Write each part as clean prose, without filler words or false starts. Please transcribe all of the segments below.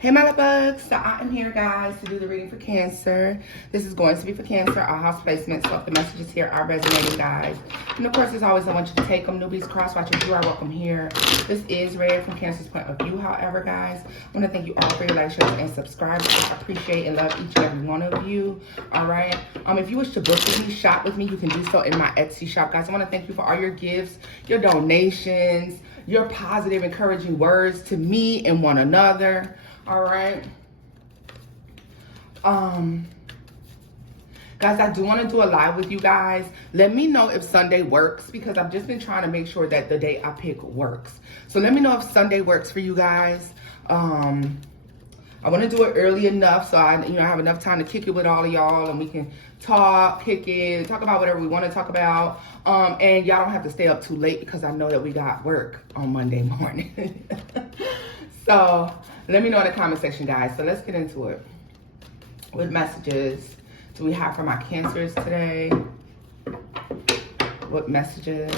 Hey my bugs, so I am here guys to do the reading for Cancer. This is going to be for Cancer, our house placement, so if the messages here are resonating guys. And of course as always I want you to take them. Newbies, cross watchers, you are welcome here. This is read from Cancer's point of view, however guys. I want to thank you all for your likes, shares, and subscribers. I appreciate and love each and every one of you. Alright. If you wish to book with me, shop with me, you can do so in my Etsy shop guys. I want to thank you for all your gifts, your donations, your positive encouraging words to me and one another. All right. Guys, I do want to do a live with you guys. Let me know if Sunday works because I've just been trying to make sure that the day I pick works. So let me know if Sunday works for you guys. I want to do it early enough so I have enough time to kick it with all of y'all and we can talk, kick it, talk about whatever we want to talk about. And y'all don't have to stay up too late because I know that we got work on Monday morning. So let me know in the comment section, guys. So let's get into it. What messages do we have for my Cancers today? What messages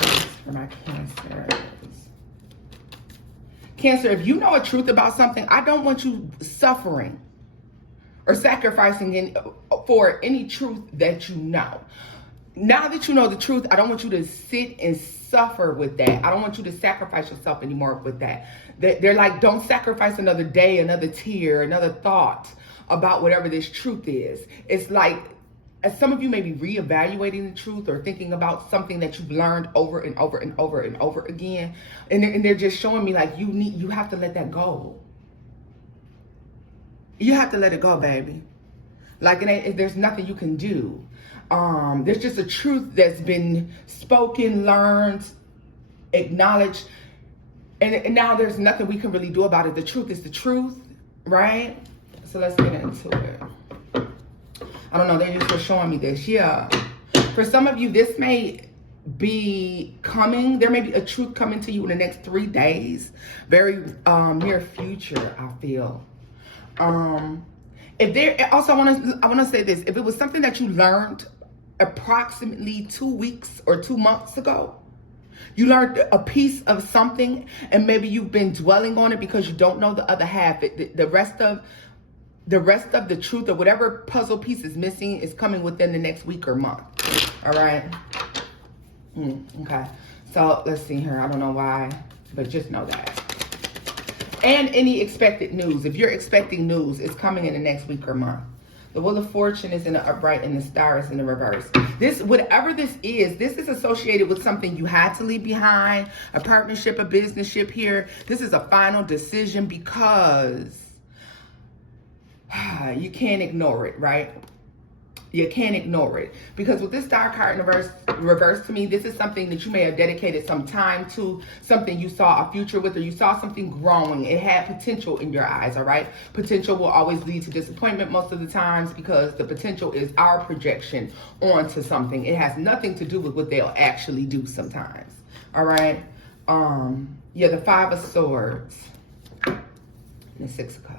for my Cancers? Cancer, if you know a truth about something, I don't want you suffering or sacrificing for any truth that you know. Now that you know the truth, I don't want you to sit and suffer with that. I don't want you to sacrifice yourself anymore with that. They're like, don't sacrifice another day, another tear, another thought about whatever this truth is. It's like, as some of you may be reevaluating the truth or thinking about something that you've learned over and over and over and over again. And they're just showing me like, you have to let that go. You have to let it go, baby. Like, there's nothing you can do. There's just a truth that's been spoken, learned, acknowledged, and now there's nothing we can really do about it. The truth is the truth, right? So let's get into it. I don't know, they just were showing me this. Yeah. For some of you, this may be coming. There may be a truth coming to you in the next 3 days. Very near future, I feel. If there also I want to say this. If it was something that you learned approximately 2 weeks or 2 months ago, you learned a piece of something and maybe you've been dwelling on it because you don't know the other half. The rest of the truth or whatever puzzle piece is missing is coming within the next week or month. All right. Okay. So let's see here. I don't know why, but just know that. And any expected news. If you're expecting news, it's coming in the next week or month. The Wheel of Fortune is in the upright and the Star is in the reverse. Whatever this is associated with something you had to leave behind, a partnership, a businessship here. This is a final decision because you can't ignore it, right? You can't ignore it. Because with this Star card in reverse to me, this is something that you may have dedicated some time to, something you saw a future with, or you saw something growing. It had potential in your eyes, all right? Potential will always lead to disappointment most of the times because the potential is our projection onto something. It has nothing to do with what they'll actually do sometimes, all right? Yeah, the Five of Swords and the Six of Cups.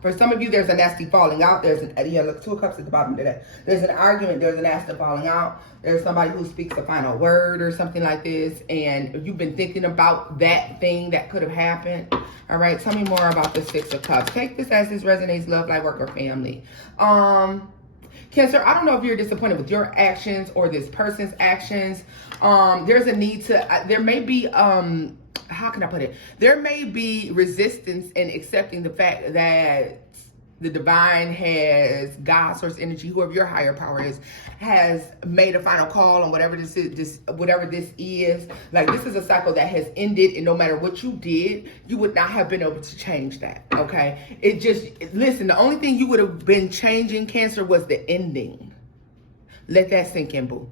For some of you, there's a nasty falling out. Look, Two of Cups at the bottom of that. There's an argument. There's a nasty falling out. There's somebody who speaks a final word or something like this. And you've been thinking about that thing that could have happened. All right. Tell me more about the Six of Cups. Take this as this resonates, love, life, work, or family. Cancer, I don't know if you're disappointed with your actions or this person's actions. There's a need to, there may be, how can I put it? There may be resistance in accepting the fact that the divine has, God, source energy, whoever your higher power is, has made a final call on whatever this is, whatever this is. Like, this is a cycle that has ended, and no matter what you did, you would not have been able to change that, okay? Listen, the only thing you would have been changing, Cancer, was the ending. Let that sink in, boo.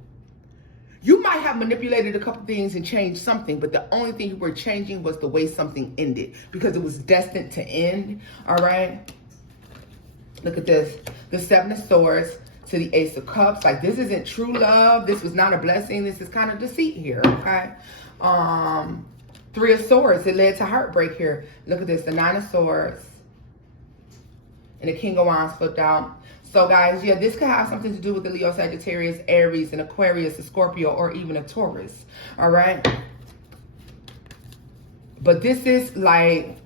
You might have manipulated a couple things and changed something, but the only thing you were changing was the way something ended because it was destined to end, all right? Look at this. The Seven of Swords to the Ace of Cups. Like, this isn't true love. This was not a blessing. This is kind of deceit here, okay? Three of Swords. It led to heartbreak here. Look at this. The Nine of Swords and the King of Wands flipped out. So guys, yeah, this could have something to do with the Leo, Sagittarius, Aries, and Aquarius, a Scorpio, or even a Taurus. All right. But this is like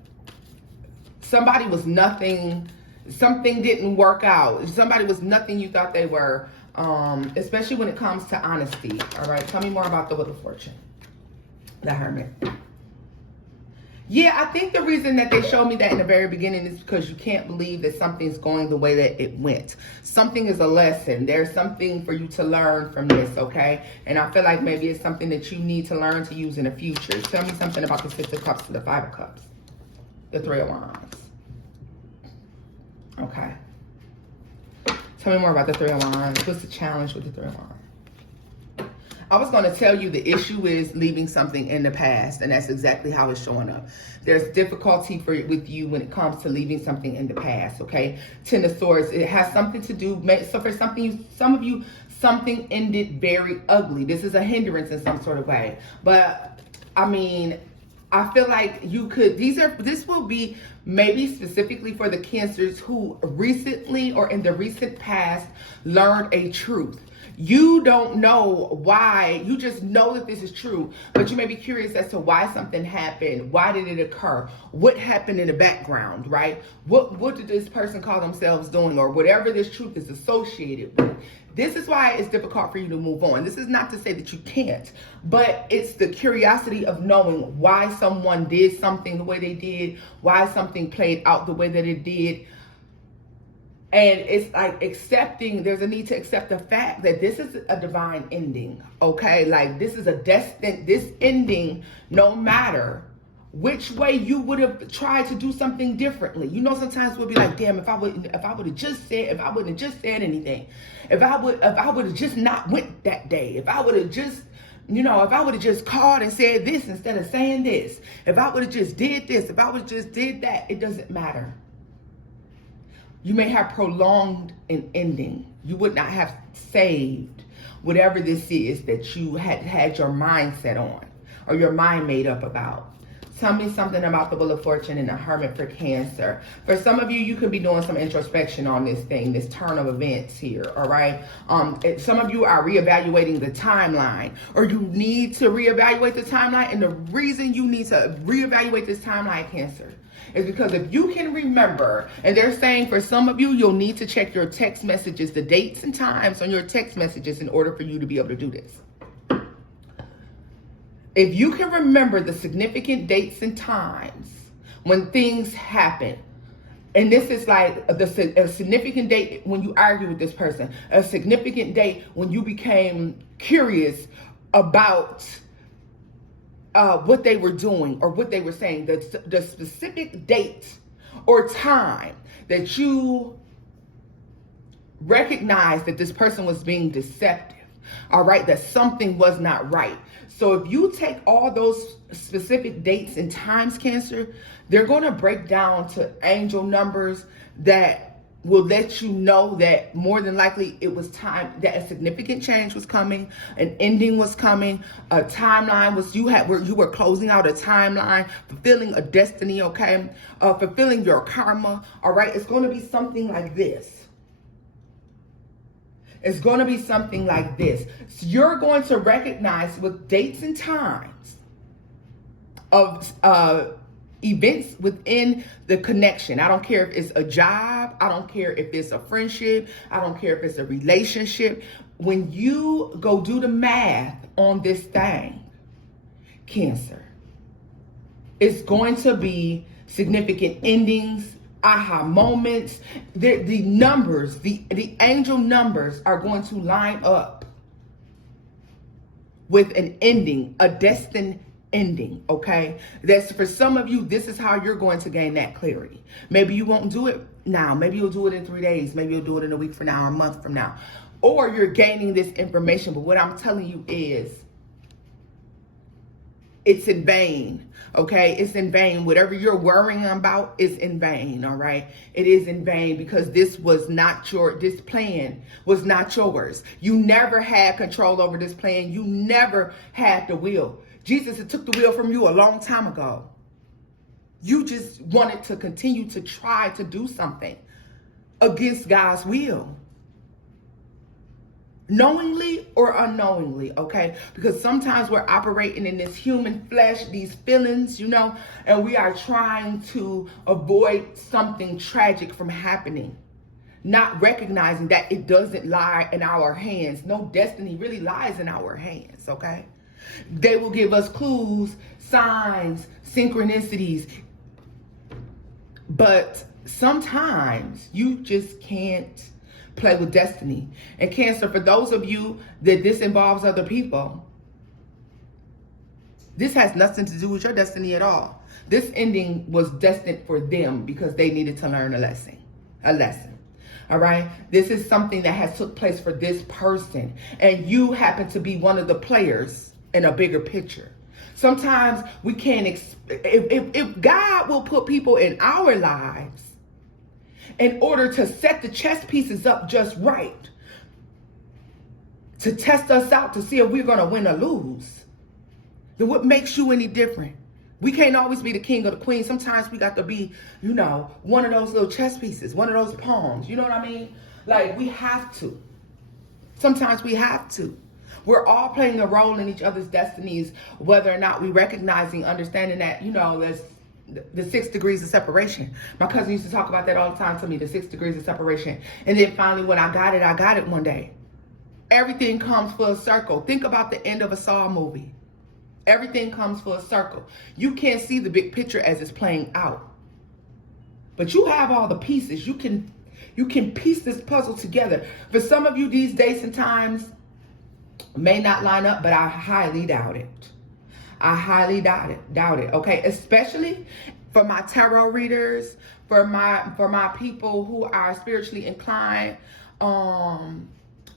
somebody was nothing, something didn't work out. Somebody was nothing you thought they were, especially when it comes to honesty. All right, tell me more about the Wheel of Fortune, the Hermit. Yeah, I think the reason that they showed me that in the very beginning is because you can't believe that something's going the way that it went. Something is a lesson. There's something for you to learn from this, okay? And I feel like maybe it's something that you need to learn to use in the future. Tell me something about the Six of Cups to the Five of Cups. The Three of Wands. Okay. Tell me more about the Three of Wands. What's the challenge with the Three of Wands? I was going to tell you the issue is leaving something in the past, and that's exactly how it's showing up. There's difficulty with you when it comes to leaving something in the past, okay? Ten of Swords, it has something to do, so for some of you, something ended very ugly. This is a hindrance in some sort of way. But, I mean, I feel like you could, this will be maybe specifically for the Cancers who recently or in the recent past learned a truth. You don't know why, you just know that this is true, but you may be curious as to why something happened. Why did it occur? What happened in the background, right? What did this person call themselves doing, or whatever this truth is associated with? This is why it's difficult for you to move on. This is not to say that you can't, but it's the curiosity of knowing why someone did something the way they did, why something played out the way that it did. And it's like accepting, there's a need to accept the fact that this is a divine ending, okay? Like this is this ending, no matter which way you would have tried to do something differently. You know, sometimes we'll be like, damn, if I wouldn't have just said anything, if I would have just not went that day, if I would have just, you know, if I would have just called and said this instead of saying this, if I would have just did this, if I would have just did that, it doesn't matter. You may have prolonged an ending. You would not have saved whatever this is that you had your mindset on or your mind made up about. Tell me something about the Wheel of Fortune and the Hermit for Cancer. For some of you, you could be doing some introspection on this thing, this turn of events here, all right? Some of you are reevaluating the timeline, or you need to reevaluate the timeline. And the reason you need to reevaluate this timeline, Cancer, is because if you can remember, and they're saying for some of you, you'll need to check your text messages, the dates and times on your text messages in order for you to be able to do this. If you can remember the significant dates and times when things happen, and this is like a significant date when you argue with this person, a significant date when you became curious about what they were doing or what they were saying, the specific date or time that you recognize that this person was being deceptive, all right, that something was not right. So if you take all those specific dates and times, Cancer, they're going to break down to angel numbers that will let you know that more than likely it was time, that a significant change was coming, an ending was coming, a timeline was, you were closing out a timeline, fulfilling a destiny, okay, fulfilling your karma, all right. It's going to be something like this. It's going to be something like this. So you're going to recognize with dates and times of events within the connection. I don't care if it's a job. I don't care if it's a friendship. I don't care if it's a relationship. When you go do the math on this thing, Cancer, it's going to be significant endings, aha moments. The numbers, the angel numbers are going to line up with an ending, a destined ending, okay? That's for some of you, this is how you're going to gain that clarity. Maybe you won't do it now. Maybe you'll do it in 3 days. Maybe you'll do it in a week from now or a month from now. Or you're gaining this information, but what I'm telling you is it's in vain, okay? It's in vain. Whatever you're worrying about is in vain, all right? It is in vain because this plan was not yours. You never had control over this plan. You never had the will. Jesus took the will from you a long time ago. You just wanted to continue to try to do something against God's will. knowingly or unknowingly, okay? Because sometimes we're operating in this human flesh, these feelings, you know, and we are trying to avoid something tragic from happening, not recognizing that it doesn't lie in our hands. No destiny really lies in our hands, okay? They will give us clues, signs, synchronicities, but sometimes you just can't play with destiny. And Cancer, for those of you that this involves other people, this has nothing to do with your destiny at all. This ending was destined for them because they needed to learn a lesson. All right. This is something that has took place for this person, and you happen to be one of the players in a bigger picture. Sometimes we can't, if God will put people in our lives in order to set the chess pieces up just right, to test us out to see if we're going to win or lose, then what makes you any different? We can't always be the king or the queen. Sometimes we got to be, you know, one of those little chess pieces, one of those pawns. You know what I mean? Like, we have to. Sometimes we have to. We're all playing a role in each other's destinies, whether or not we recognizing, understanding that, you know, there's the 6 degrees of separation. My cousin used to talk about that all the time to me, the 6 degrees of separation. And then finally, when I got it one day. Everything comes full circle. Think about the end of a Saw movie. Everything comes full circle. You can't see the big picture as it's playing out, but you have all the pieces. You can piece this puzzle together. For some of you, these dates and times may not line up, but I highly doubt it. I highly doubt it. Okay, especially for my tarot readers, for my people who are spiritually inclined.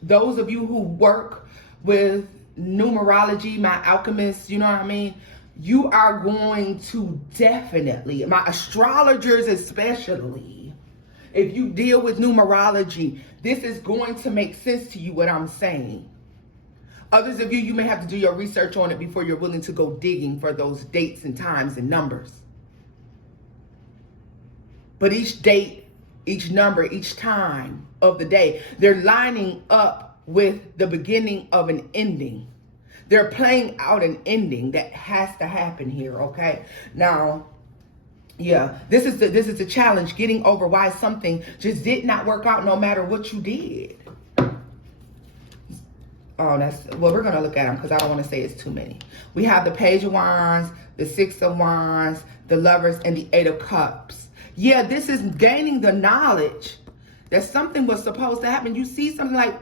Those of you who work with numerology, my alchemists, you know what I mean? You are going to definitely, my astrologers especially, if you deal with numerology, this is going to make sense to you what I'm saying. Others of you, you may have to do your research on it before you're willing to go digging for those dates and times and numbers. But each date, each number, each time of the day, they're lining up with the beginning of an ending. They're playing out an ending that has to happen here, okay? Now, yeah, this is the challenge, getting over why something just did not work out no matter what you did. Oh, well, we're going to look at them because I don't want to say it's too many. We have the Page of Wands, the 6 of Wands, the Lovers, and the 8 of Cups. Yeah, this is gaining the knowledge that something was supposed to happen. You see something like,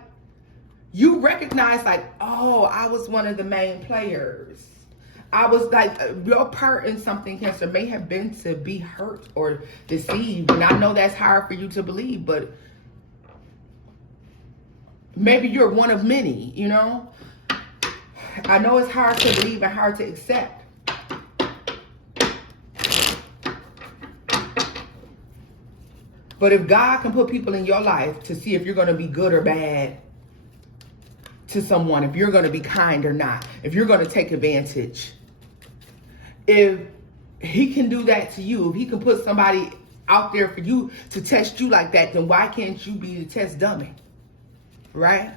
you recognize like, oh, I was one of the main players. I was like, your part in something, Cancer, may have been to be hurt or deceived. And I know that's hard for you to believe, but maybe you're one of many, you know? I know it's hard to believe and hard to accept. But if God can put people in your life to see if you're going to be good or bad to someone, if you're going to be kind or not, if you're going to take advantage, if he can do that to you, if he can put somebody out there for you to test you like that, then why can't you be the test dummy? Right?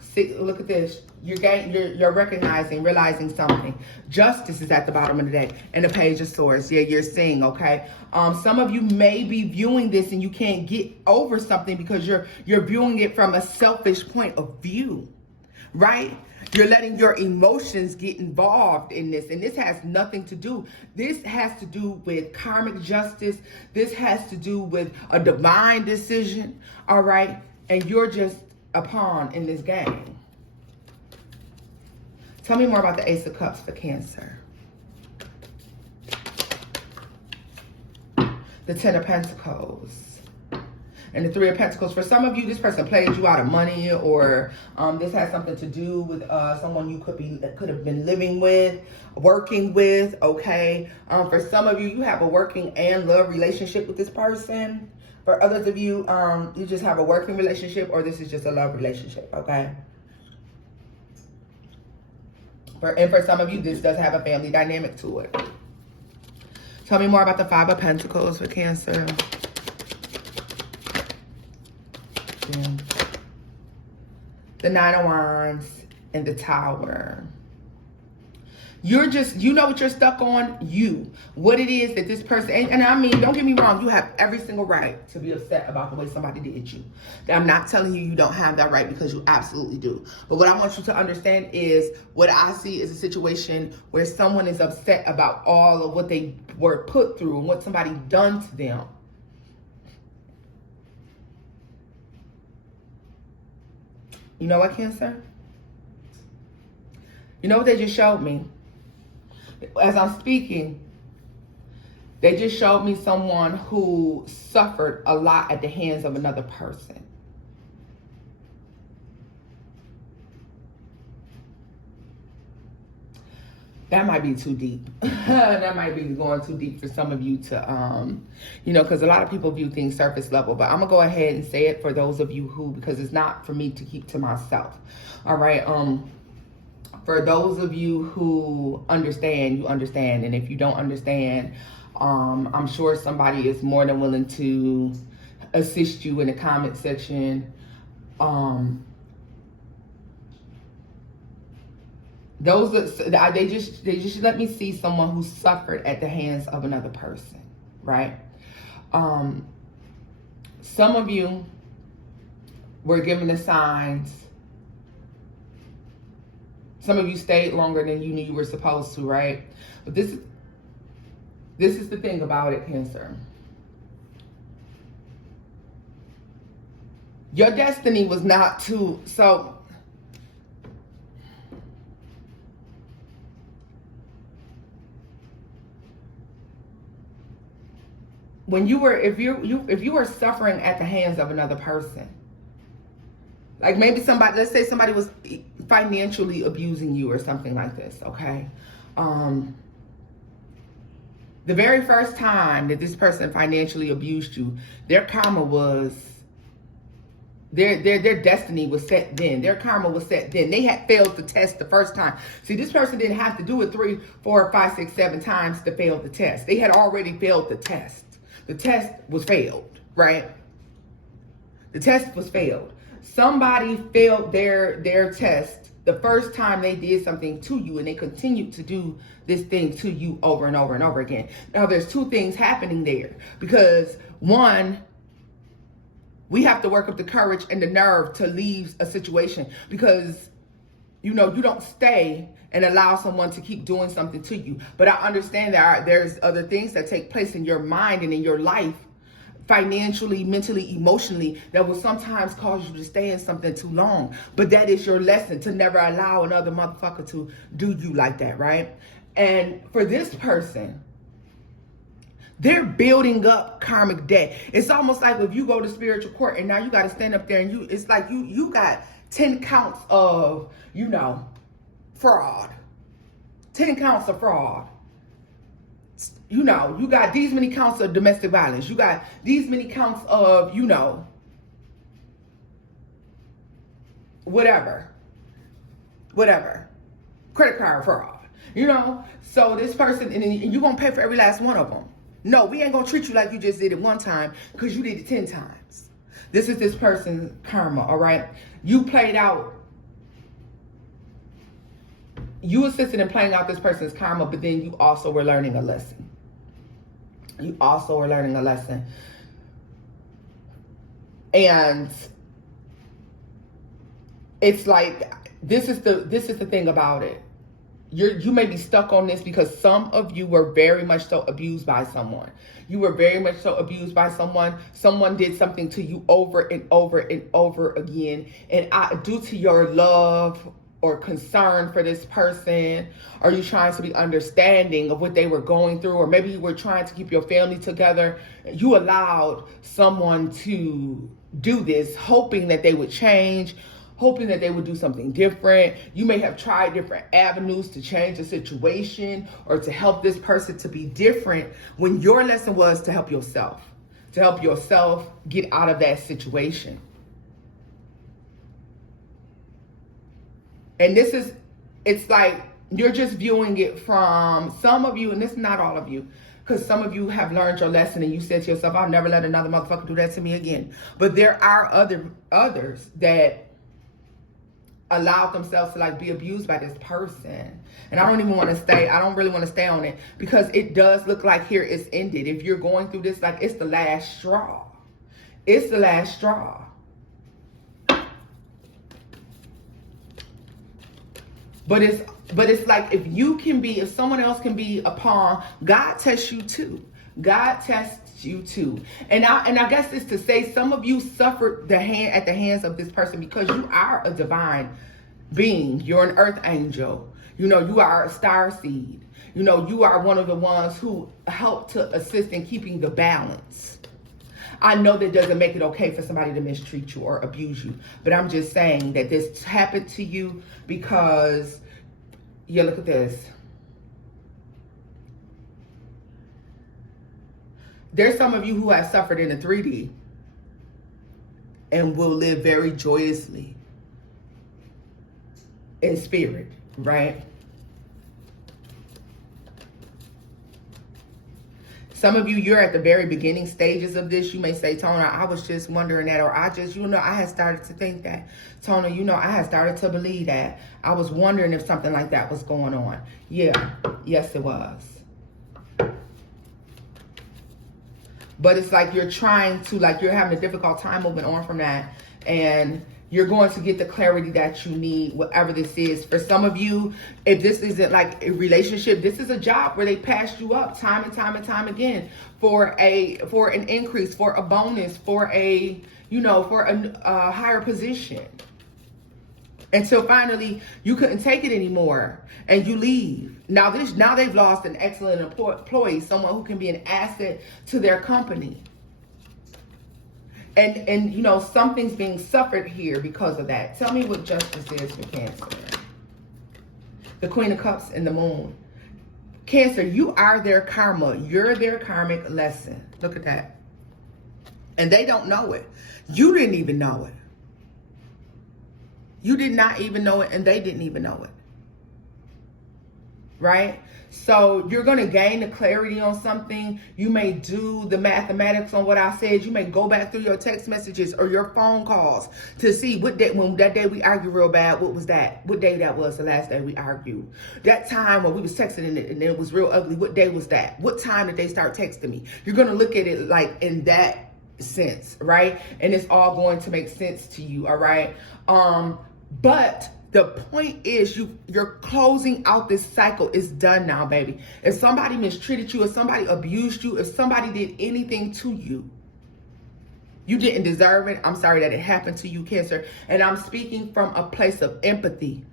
See, look at this. You're recognizing, realizing something. Justice is at the bottom of the deck, and the Page of Swords. Yeah, you're seeing, okay? Some of you may be viewing this and you can't get over something because you're viewing it from a selfish point of view, right? You're letting your emotions get involved in this, and this has nothing to do. This has to do with karmic justice. This has to do with a divine decision, all right? And you're just a pawn in this game. Tell me more about the Ace of Cups for Cancer. The 10 of Pentacles. And the 3 of Pentacles. For some of you, this person played you out of money, or this has something to do with someone you could have been living with, working with, okay? For some of you, you have a working and love relationship with this person. For others of you, you just have a working relationship, or this is just a love relationship, okay? And for some of you, this does have a family dynamic to it. Tell me more about the 5 of Pentacles for Cancer. Yeah. the Nine of Wands, and the Tower. You're just, you know what you're stuck on? You. What it is that this person, and I mean, don't get me wrong, you have every single right to be upset about the way somebody did you. I'm not telling you you don't have that right, because you absolutely do. But what I want you to understand is, what I see is a situation where someone is upset about all of what they were put through and what somebody done to them. You know what, Cancer? You know what they just showed me? As I'm speaking, they just showed me someone who suffered a lot at the hands of another person. That might be too deep. That might be going too deep for some of you to, you know, because a lot of people view things surface level. But I'm going to go ahead and say it for those of you who, because it's not for me to keep to myself. All right. For those of you who understand, you understand. And if you don't understand, I'm sure somebody is more than willing to assist you in the comment section. They just let me see someone who suffered at the hands of another person, right? Some of you were given the signs. Some of you stayed longer than you knew you were supposed to, right? But this is the thing about it, Cancer. Your destiny was not to, so when you were, if you were suffering at the hands of another person, like maybe somebody, let's say somebody was financially abusing you or something like this, okay? The very first time that this person financially abused you, their karma was, their destiny was set then. Their karma was set then. They had failed the test the first time. See, this person didn't have to do it 3, 4, 5, 6, 7 times to fail the test. They had already failed the test. The test was failed, right? The test was failed. Somebody failed their test the first time they did something to you, and they continued to do this thing to you over and over and over again. Now, there's 2 things happening there, because 1, we have to work up the courage and the nerve to leave a situation, because, you know, you don't stay and allow someone to keep doing something to you. But I understand that there's other things that take place in your mind and in your life, financially, mentally, emotionally, that will sometimes cause you to stay in something too long. But that is your lesson, to never allow another motherfucker to do you like that, right? And for this person, they're building up karmic debt. It's almost like if you go to spiritual court and now you got to stand up there and it's like you got 10 counts of, you know, fraud. 10 counts of fraud. You know, you got these many counts of domestic violence. You got these many counts of, you know, whatever. Credit card fraud. You know, so this person, and you're going to pay for every last one of them. No, we ain't going to treat you like you just did it one time, because you did it 10 times. This is this person's karma, all right? You played out. You assisted in playing out this person's karma, but then you also were learning a lesson. You also were learning a lesson. And it's like, this is the thing about it. You may be stuck on this because some of you were very much so abused by someone. You were very much so abused by someone. Someone did something to you over and over and over again. And due to your love or concern for this person, are you trying to be understanding of what they were going through, or maybe you were trying to keep your family together, you allowed someone to do this, hoping that they would change, hoping that they would do something different. You may have tried different avenues to change the situation or to help this person to be different, when your lesson was to help yourself get out of that situation. And it's like, you're just viewing it from some of you, and this is not all of you, because some of you have learned your lesson and you said to yourself, I'll never let another motherfucker do that to me again. But there are others that allowed themselves to like be abused by this person. And I don't even want to stay, I don't really want to stay on it, because it does look like here it's ended. If you're going through this, like it's the last straw. It's the last straw. But it's like, if someone else can be a pawn, God tests you too. God tests you too. And I guess it's to say, some of you suffered at the hands of this person because you are a divine being. You're an earth angel. You know, you are a star seed. You know, you are one of the ones who help to assist in keeping the balance. I know that doesn't make it okay for somebody to mistreat you or abuse you, but I'm just saying that this happened to you because, yeah, look at this. There's some of you who have suffered in the 3D and will live very joyously in spirit, right? Some of you, you're at the very beginning stages of this. You may say, Tona, I was just wondering that, or I had started to think that. Tona, I had started to believe that. I was wondering if something like that was going on. Yeah, yes, it was. But it's like you're trying to, like you're having a difficult time moving on from that. And you're going to get the clarity that you need, whatever this is. For some of you, if this isn't like a relationship, this is a job where they passed you up time and time and time again for an increase, for a bonus, for a higher position. Until finally you couldn't take it anymore and you leave. Now they've lost an excellent employee, someone who can be an asset to their company. And something's being suffered here because of that. Tell me what justice is for Cancer. The Queen of Cups and the Moon. Cancer, you are their karma. You're their karmic lesson. Look at that. And they don't know it. You didn't even know it. You did not even know it, and they didn't even know it. Right? So you're going to gain the clarity on something. You may do the mathematics on what I said. You may go back through your text messages or your phone calls to see what day, when that day we argued real bad, what was that? What day that was the last day we argued? That time when we was texting and it was real ugly, what day was that? What time did they start texting me? You're going to look at it like in that sense, right? And it's all going to make sense to you, all right? But the point is you're closing out this cycle. It's done now, baby. If somebody mistreated you, if somebody abused you, if somebody did anything to you, you didn't deserve it. I'm sorry that it happened to you, Cancer. And I'm speaking from a place of empathy.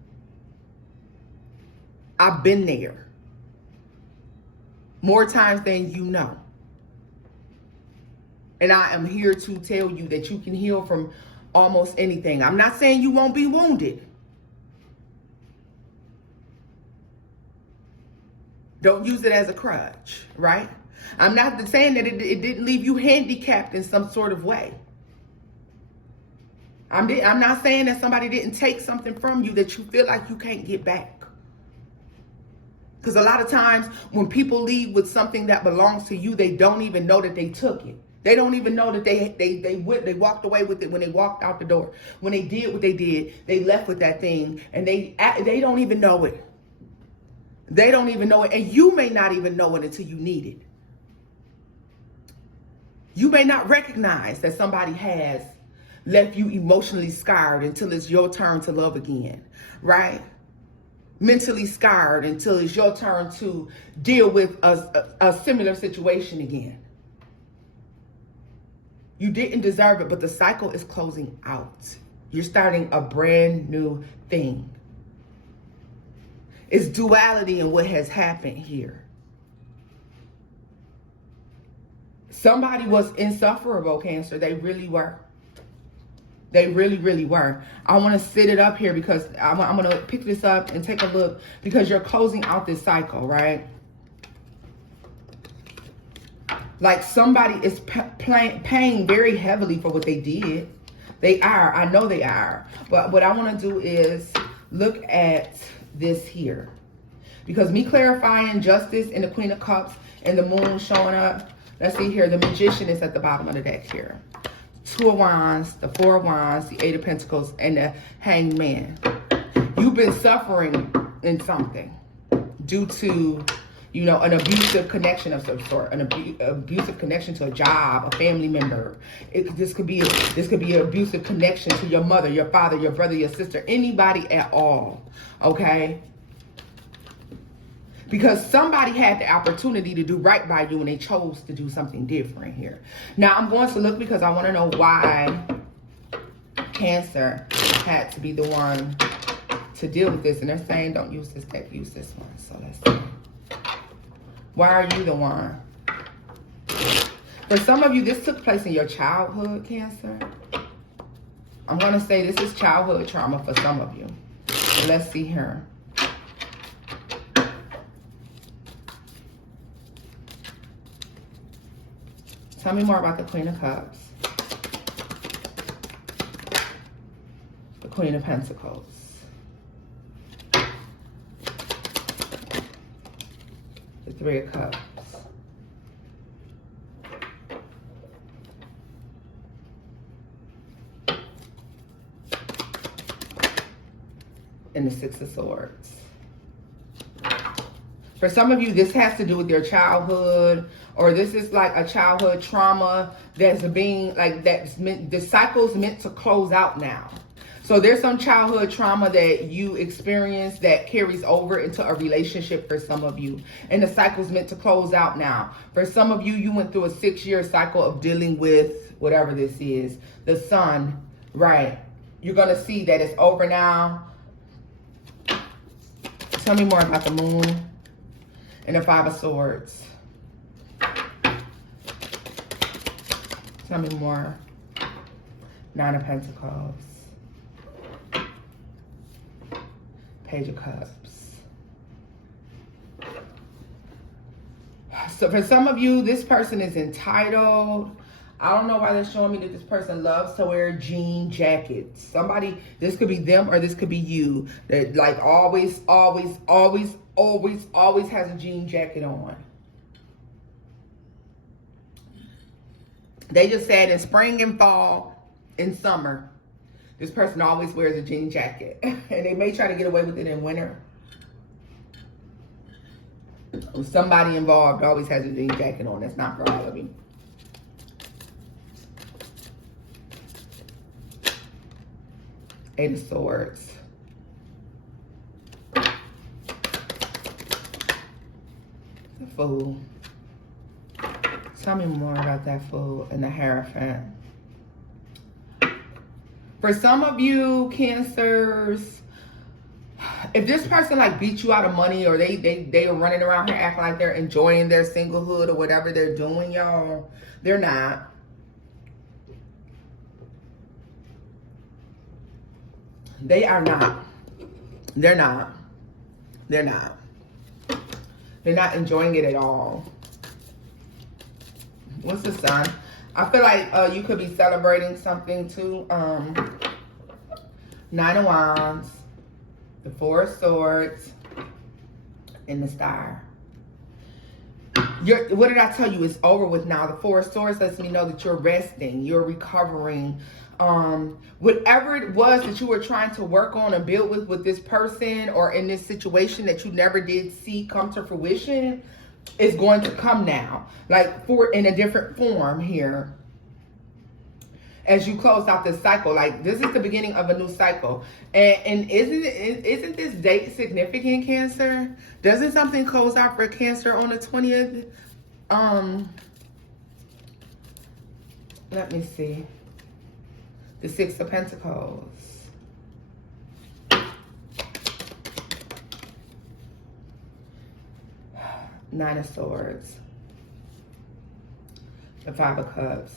I've been there more times than you know. And I am here to tell you that you can heal from almost anything. I'm not saying you won't be wounded. Don't use it as a crutch, right? I'm not saying that it didn't leave you handicapped in some sort of way. I'm not saying that somebody didn't take something from you that you feel like you can't get back. Because a lot of times when people leave with something that belongs to you, they don't even know that they took it. They don't even know that they walked away with it when they walked out the door. When they did what they did, they left with that thing, and they don't even know it. They don't even know it, and you may not even know it until you need it. You may not recognize that somebody has left you emotionally scarred until it's your turn to love again, right? Mentally scarred until it's your turn to deal with a similar situation again. You didn't deserve it, but the cycle is closing out. You're starting a brand new thing. It's duality in what has happened here. Somebody was insufferable, Cancer. They really were. They really, really were. I want to sit it up here because I'm going to pick this up and take a look because you're closing out this cycle, right? Like somebody is paying very heavily for what they did. They are. I know they are. But what I want to do is look at this here. Because me clarifying justice in the Queen of Cups and the Moon showing up. Let's see here. The Magician is at the bottom of the deck here. Two of Wands, the Four of Wands, the Eight of Pentacles, and the Hanged Man. You've been suffering in something due to, you know, an abusive connection of some sort, an abusive connection to a job, a family member. This could be an abusive connection to your mother, your father, your brother, your sister, anybody at all, okay? Because somebody had the opportunity to do right by you and they chose to do something different here. Now, I'm going to look because I want to know why Cancer had to be the one to deal with this. And they're saying, don't use this deck, use this one. So let's see. Why are you the one? For some of you, this took place in your childhood, Cancer. I'm going to say this is childhood trauma for some of you. So let's see here. Tell me more about the Queen of Cups. The Queen of Pentacles. The Three of Cups. And the Six of Swords. For some of you, this has to do with your childhood, or this is like a childhood trauma that's being like, that's meant, the cycle's meant to close out now. So there's some childhood trauma that you experience that carries over into a relationship for some of you. And the cycle's meant to close out now. For some of you, you went through a 6-year cycle of dealing with whatever this is. The Sun, right? You're going to see that it's over now. Tell me more about the Moon and the Five of Swords. Tell me more. Nine of Pentacles. Page of Cups. So for some of you, this person is entitled. I don't know why they're showing me that this person loves to wear jean jackets. Somebody, this could be them or this could be you, that like always has a jean jacket on. They just said in spring and fall and summer, this person always wears a jean jacket. And they may try to get away with it in winter. Somebody involved always has a jean jacket on. That's not for all of you. Eight of Swords. The Fool. Tell me more about that Fool and the Hierophant. For some of you, Cancers, if this person like beat you out of money, or they are running around here acting like they're enjoying their singlehood or whatever they're doing, y'all, they're not. They are not. They're not. They're not. They're not enjoying it at all. What's the Sun? I feel like you could be celebrating something too. Nine of Wands, the Four of Swords, and the Star. What did I tell you? It's over with now. The Four of Swords lets me know that you're resting, you're recovering. Whatever it was that you were trying to work on and build with this person, or in this situation that you never did see come to fruition, is going to come now, like in a different form here. As you close out this cycle, like this is the beginning of a new cycle, and isn't this date significant, Cancer? Doesn't something close out for Cancer on the 20th? Let me see. The Six of Pentacles. Nine of Swords. The Five of Cups.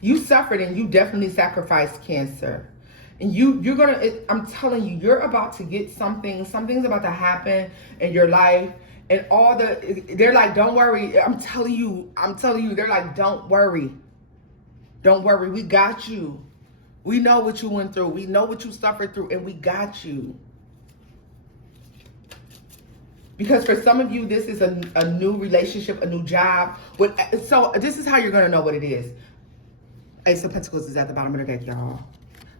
You suffered and you definitely sacrificed, Cancer. And you're gonna, I'm telling you, you're about to get something. Something's about to happen in your life. And they're like, don't worry. I'm telling you, they're like, don't worry. Don't worry, we got you. We know what you went through. We know what you suffered through, and we got you. Because for some of you, this is a new relationship, a new job. So this is how you're going to know what it is. Ace of Pentacles is at the bottom of the deck, y'all.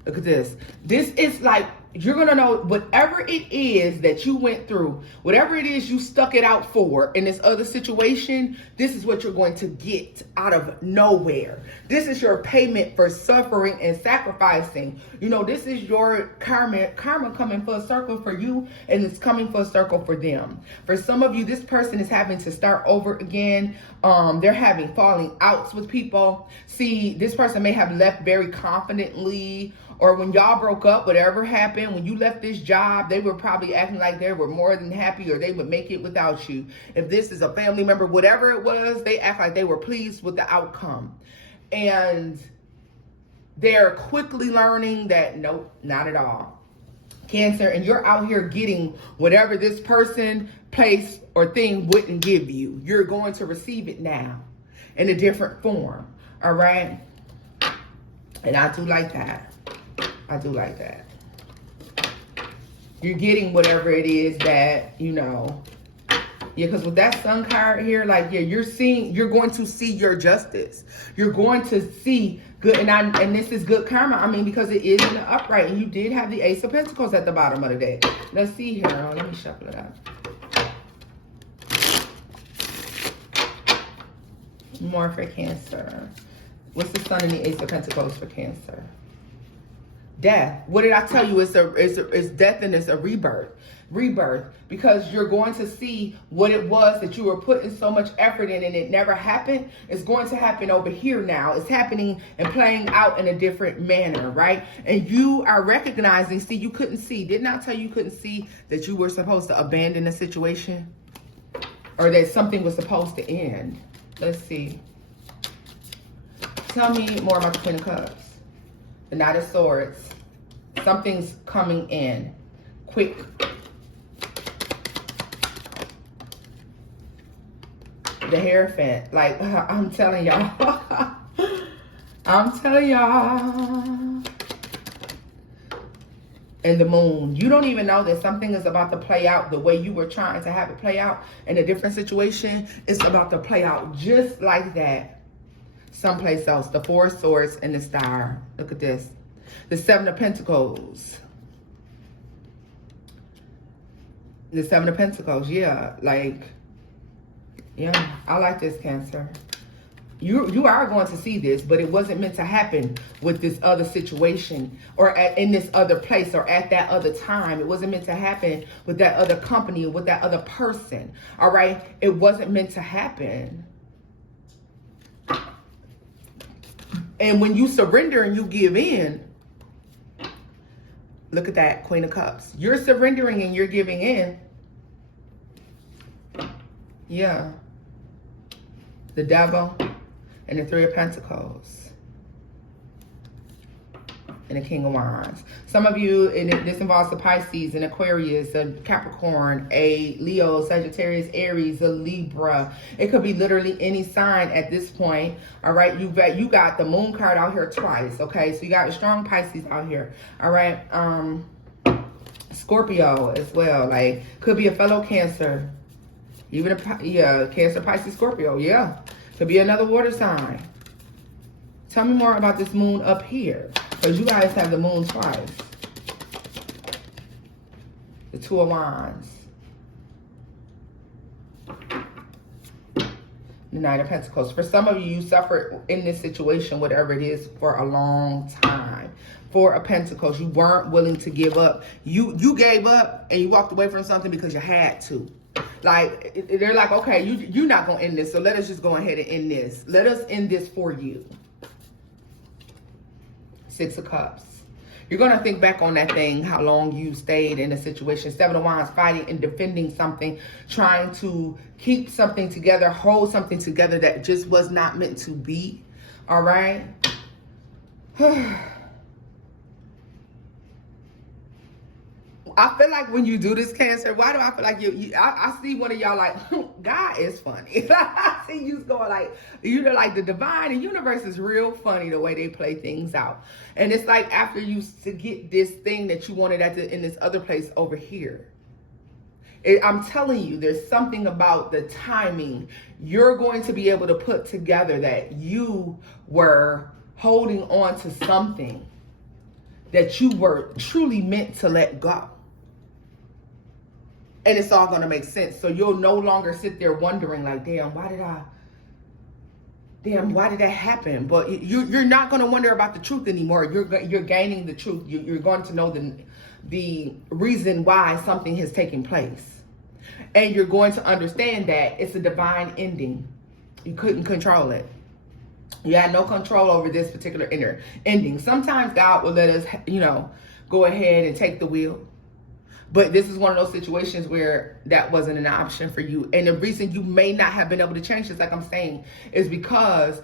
Look at this. This is like, you're going to know whatever it is that you went through, whatever it is you stuck it out for in this other situation, this is what you're going to get out of nowhere. This is your payment for suffering and sacrificing. You know, this is your karma coming full circle for you, and it's coming full circle for them. For some of you, this person is having to start over again. They're having falling outs with people. See, this person may have left very confidently, or when y'all broke up, whatever happened, when you left this job, they were probably acting like they were more than happy, or they would make it without you. If this is a family member, whatever it was, they act like they were pleased with the outcome. And they're quickly learning that, nope, not at all. Cancer, and you're out here getting whatever this person, place, or thing wouldn't give you. You're going to receive it now in a different form, all right? And I do like that. I do like that. You're getting whatever it is that, you know. Yeah, because with that sun card here, like, yeah, you're going to see your justice. You're going to see good, and this is good karma. I mean, because it is in the upright, and you did have the Ace of Pentacles at the bottom of the deck. Let's see here. Oh, let me shuffle it up. More for Cancer. What's the Sun and the Ace of Pentacles for Cancer? Death. What did I tell you? It's death, and it's a rebirth. Rebirth, because you're going to see what it was that you were putting so much effort in and it never happened. It's going to happen over here now. It's happening and playing out in a different manner, right? And you are recognizing, see, you couldn't see. Didn't I tell you couldn't see that you were supposed to abandon the situation? Or that something was supposed to end? Let's see. Tell me more about the Queen of Cups. The Knight of Swords. Something's coming in. Quick. The Hierophant. Like, I'm telling y'all. I'm telling y'all. And the Moon. You don't even know that something is about to play out the way you were trying to have it play out in a different situation. It's about to play out just like that. Someplace else. The Four of Swords and the Star. Look at this. The Seven of Pentacles. The Seven of Pentacles. Yeah. Like, yeah. I like this, Cancer. You are going to see this, but it wasn't meant to happen with this other situation, or in this other place, or at that other time. It wasn't meant to happen with that other company or with that other person. All right? It wasn't meant to happen. And when you surrender and you give in, look at that, Queen of Cups. You're surrendering and you're giving in. Yeah. The Devil and the Three of Pentacles. And the King of Wands. Some of you, and this involves the Pisces, an Aquarius, a Capricorn, a Leo, Sagittarius, Aries, a Libra. It could be literally any sign at this point. All right, you got the Moon card out here twice. Okay, so you got a strong Pisces out here. All right, Scorpio as well. Like, could be a fellow Cancer, even Cancer, Pisces, Scorpio. Yeah, could be another water sign. Tell me more about this Moon up here. Because you guys have the Moon twice. The Two of Wands. The Knight of Pentacles. For some of you, you suffered in this situation, whatever it is, for a long time. Four of Pentacles. You weren't willing to give up. You gave up and you walked away from something because you had to. Like, they're like, okay, you're not going to end this, so let us just go ahead and end this. Let us end this for you. Six of Cups. You're going to think back on that thing, how long you stayed in a situation. Seven of Wands, fighting and defending something, trying to keep something together, hold something together that just was not meant to be. All right? I feel like when you do this, Cancer, why do I feel like I see one of y'all like, God is funny. I see you going like, like the divine and universe is real funny the way they play things out. And it's like after you to get this thing that you wanted in this other place over here. I'm telling you, there's something about the timing you're going to be able to put together that you were holding on to something that you were truly meant to let go. And it's all going to make sense. So you'll no longer sit there wondering like, damn, why did that happen? But you're not going to wonder about the truth anymore. You're gaining the truth. You're going to know the reason why something has taken place. And you're going to understand that it's a divine ending. You couldn't control it. You had no control over this particular ending. Sometimes God will let us, go ahead and take the wheel. But this is one of those situations where that wasn't an option for you. And the reason you may not have been able to change this, like I'm saying, is because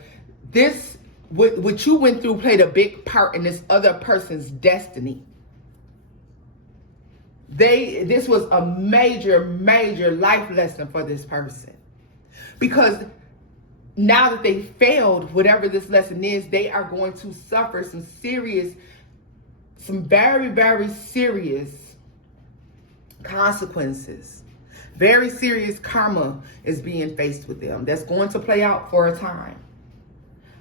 what you went through played a big part in this other person's destiny. This was a major, major life lesson for this person. Because now that they failed, whatever this lesson is, they are going to suffer some very, very serious consequences. Very serious karma is being faced with them. That's going to play out for a time.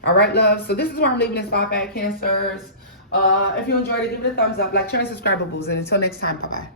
All right, love. So this is where I'm leaving this vibe at, Cancers. If you enjoyed it, give it a thumbs up, like, share, and subscribe, boo-boos. And until next time, bye-bye.